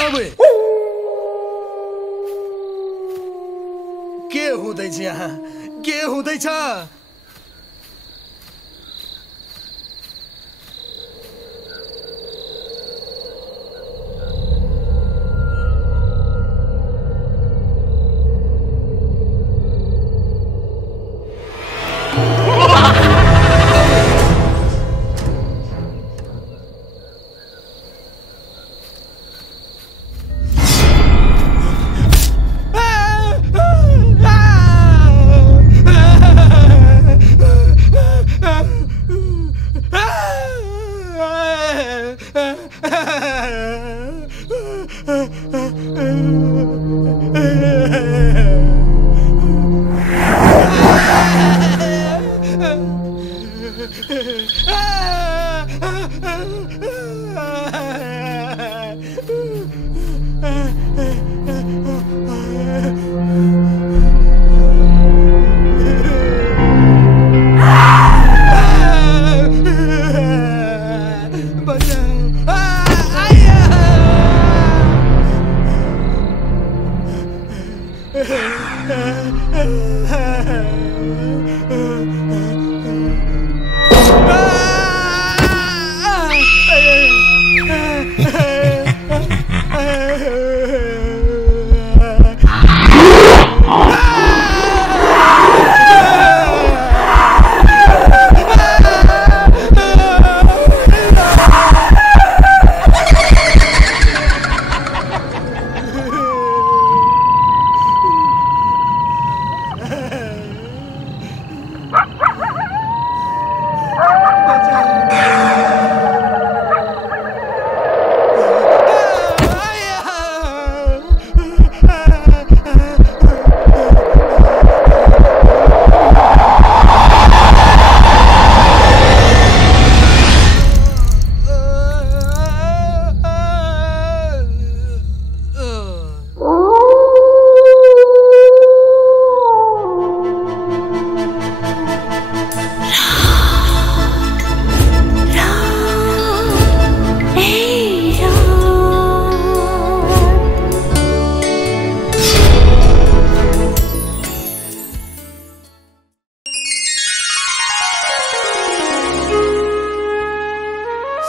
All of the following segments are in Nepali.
अबे के हुँदैछ यहाँ? के हुँदैछ?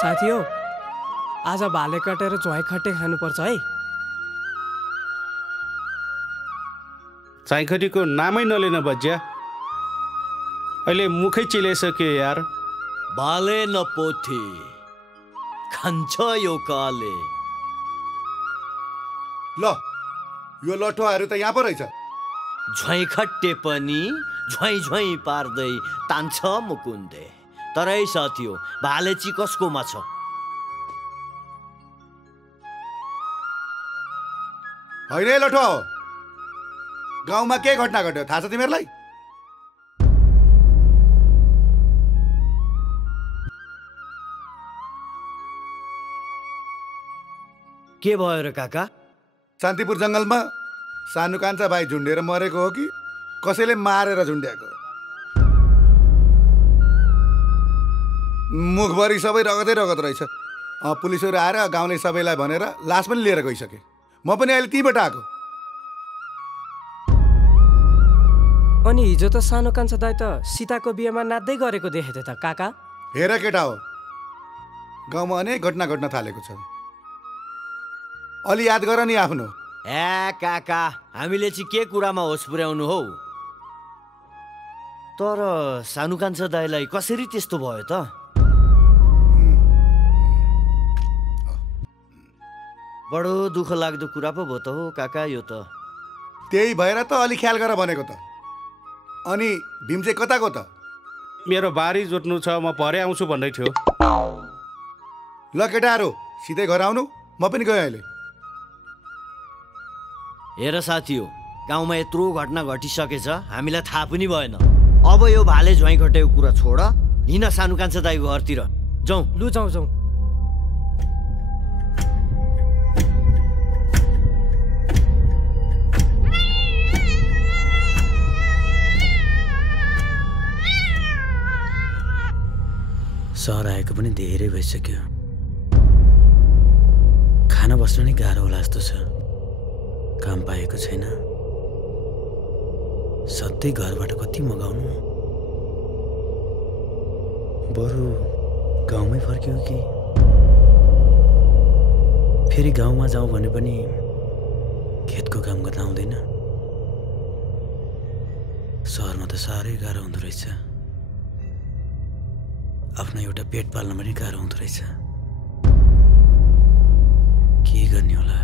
साथी हो, आज भाले काटेर झ्वाइ खट्टे खानुपर्छ है। चाइखटीको नामै नलिन बज्या, अहिले मुखै चिलाइसक्यो यार। भाले न पोथी खान्छ यो काले। ल यो लठुवाहरू त यहाँ पो रहेछ। झ्वाइ खट्टे पनि झ्वाइ झ्वाइ पार्दै तान्छ मुकुन्दे। तरै साथी हो, भाले चाहिँ कसकोमा छ? होइन है लठुवा हो, गाउँमा के घटना घट्यो थाहा छ तिमीहरूलाई? के भयो र काका? शान्तिपुर जङ्गलमा सानो कान्छा भाइ झुन्डेर मरेको हो कि कसैले मारेर झुन्ड्याएको? मुखभरि सबै रगतै रगत रहेछ। पुलिसहरू आएर गाउँले सबैलाई भनेर लास पनि लिएर गइसके। म पनि अहिले त्यहीँबाट आएको। अनि हिजो त सानो कान्छा दाइ त सीताको बिहेमा नाच्दै गरेको देखेथे त काका। हेर केटा हो, गाउँमा अनेक घटना घट्न थालेको छ, अलि याद गर नि आफ्नो। ए काका, हामीले चाहिँ के कुरामा होस पुर्याउनु हौ? तर सानो कान्छा दाइलाई कसरी त्यस्तो भयो त? बडो दुःख लाग्दो कुरा पो भयो त हो काका यो त। त्यही भएर त अलि ख्याल गर भनेको त। अनि भीम चाहिँ कताको त? मेरो बारी जोत्नु छ, म भरे आउँछु भन्दै थियो। ल केटाहरू सिधै घर आउनु, म पनि गएँ अहिले। हेर साथी हो, गाउँमा यत्रो घटना घटिसकेछ, हामीलाई थाहा पनि भएन। अब यो भाले झ्वाइ खट्टेको कुरा छोड, हिँड सानो कान्छा दाइको घरतिर जाउँ। लु जाउँ जाउँ। सहर आएको पनि धेरै भइसक्यो, खाना खाना बस्नु नै गाह्रो होला जस्तो छ। काम पाएको छैन। सधैँ घरबाट कति मगाउनु। बरु गाउँमै फर्क्यो कि फेरि गाउँमा जाउँ भने पनि खेतको काम गर्न आउँदैन। सहरमा त साह्रै गाह्रो हुँदो रहेछ। आफ्नो एउटा पेट पाल्न पनि गाह्रो हुँदो रहेछ। के गर्ने होला?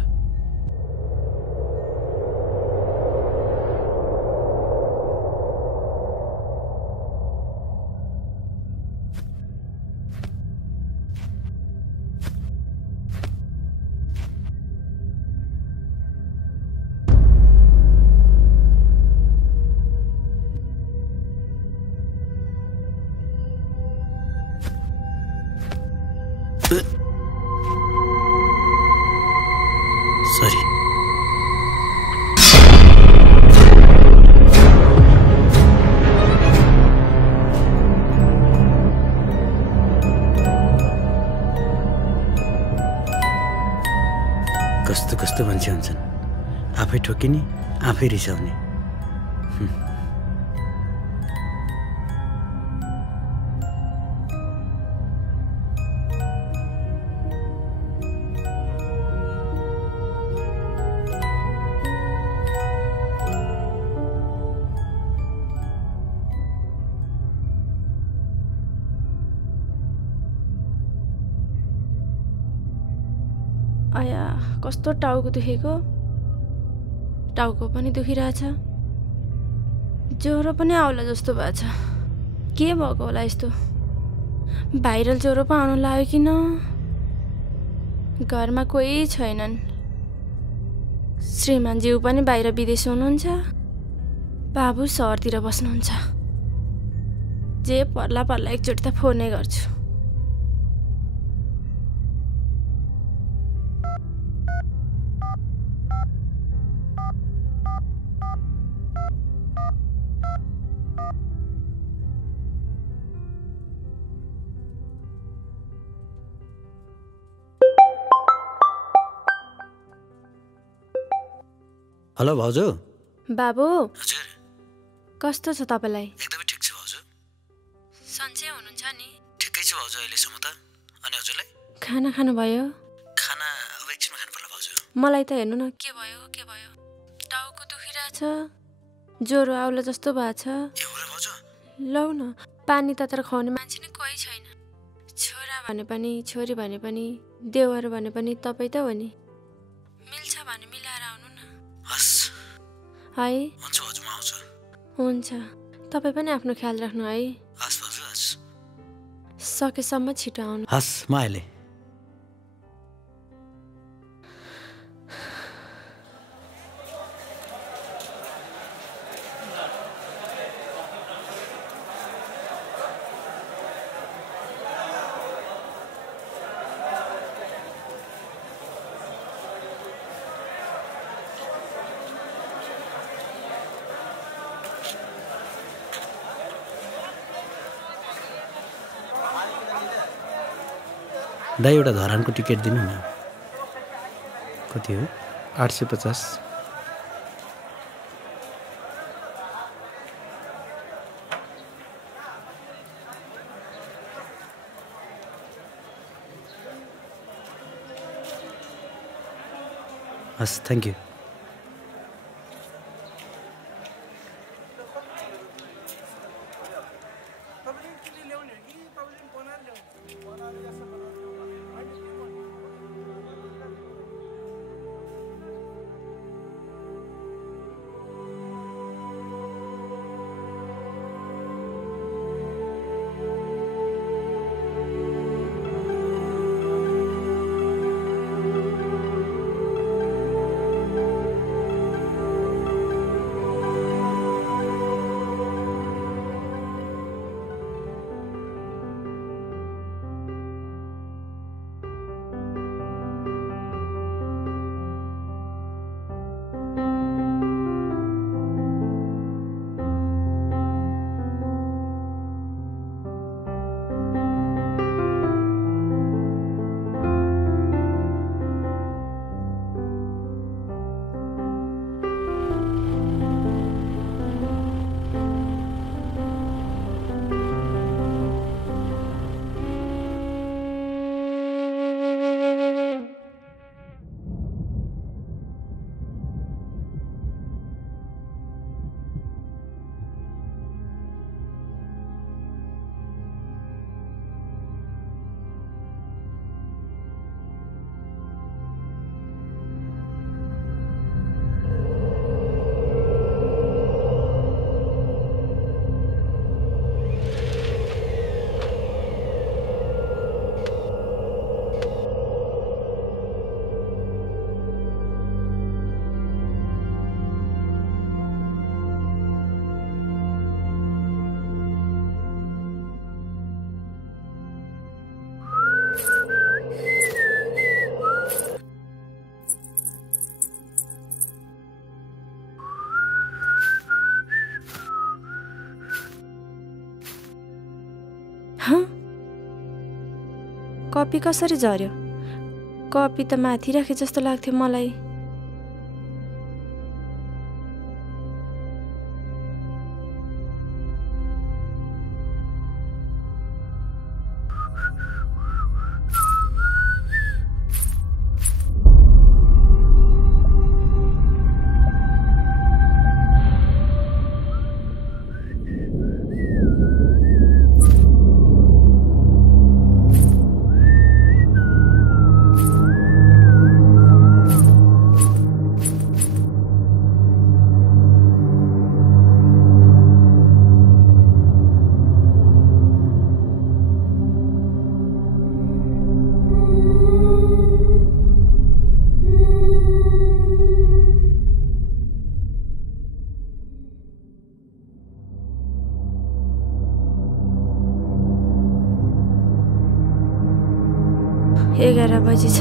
सरी। कस्तो कस्तो मान्छे हुन्छन्, आफै ठोकिने आफै रिसाउने। आया कस्तो टाउको दुखेको, टाउको पनि दुखिरहेछ, ज्वरो पनि आउला जस्तो भएछ। के भएको होला यस्तो? भाइरल ज्वरो पो आउनु लाग्यो कि न? घरमा कोही छैनन्। श्रीमानज्यू पनि बाहिर विदेश हुनुहुन्छ, बाबु सहरतिर बस्नुहुन्छ। जे पर्ला पर्ला एकचोटि त फोनै गर्छु। हेलो भाउजू। बाबु हजुर। कस्तो छ तपाईँलाई? एकदमै ठिक छ भाउजू। सन्चै हुनुहुन्छ नि? ठिकै छु भाउजू अहिलेसम्म त। अनि हजुरलाई? खाना खानुभयो? खाना अब एकछिनमा खानु पर्ला भाउजू। मलाई त हेर्नु न, के भयो के भयो, टाउको दुखिरहेछ, ज्वरो आउला जस्तो भएको छ। ए हो र भाउजू? लौ न, पानी तताएर खुवाउने मान्छे नै कोही छैन। छोरा भने पनि छोरी भने पनि देवर भने पनि तपाईँ त हो नि। मिल्छ भने मिलाएर आउनु न। हस् है हुन्छ भाउजू, म आउँछु। हुन्छ, तपाईँ पनि आफ्नो ख्याल राख्नु है। हस् भाउजू, हस्। सकेसम्म छिटो आउनु। हस्, म अहिले। दाइ एउटा धरानको टिकट दिनु न। कति हो? 850। हस्, थ्याङ्क यू। कपी कसरी झर्यो? कपी त माथि राखे जस्तो लाग्थ्यो मलाई। एघार बजी छ।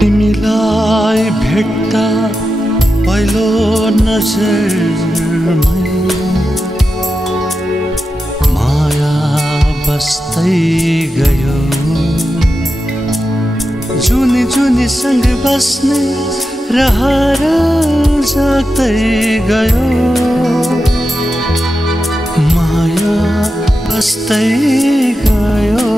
तिमीलाई भेट्दा पहिलो नजरमै माया बस्दै गयो, जुनी जुनी सँग बस्ने रहर जाग्दै गयो, माया बस्दै गयो।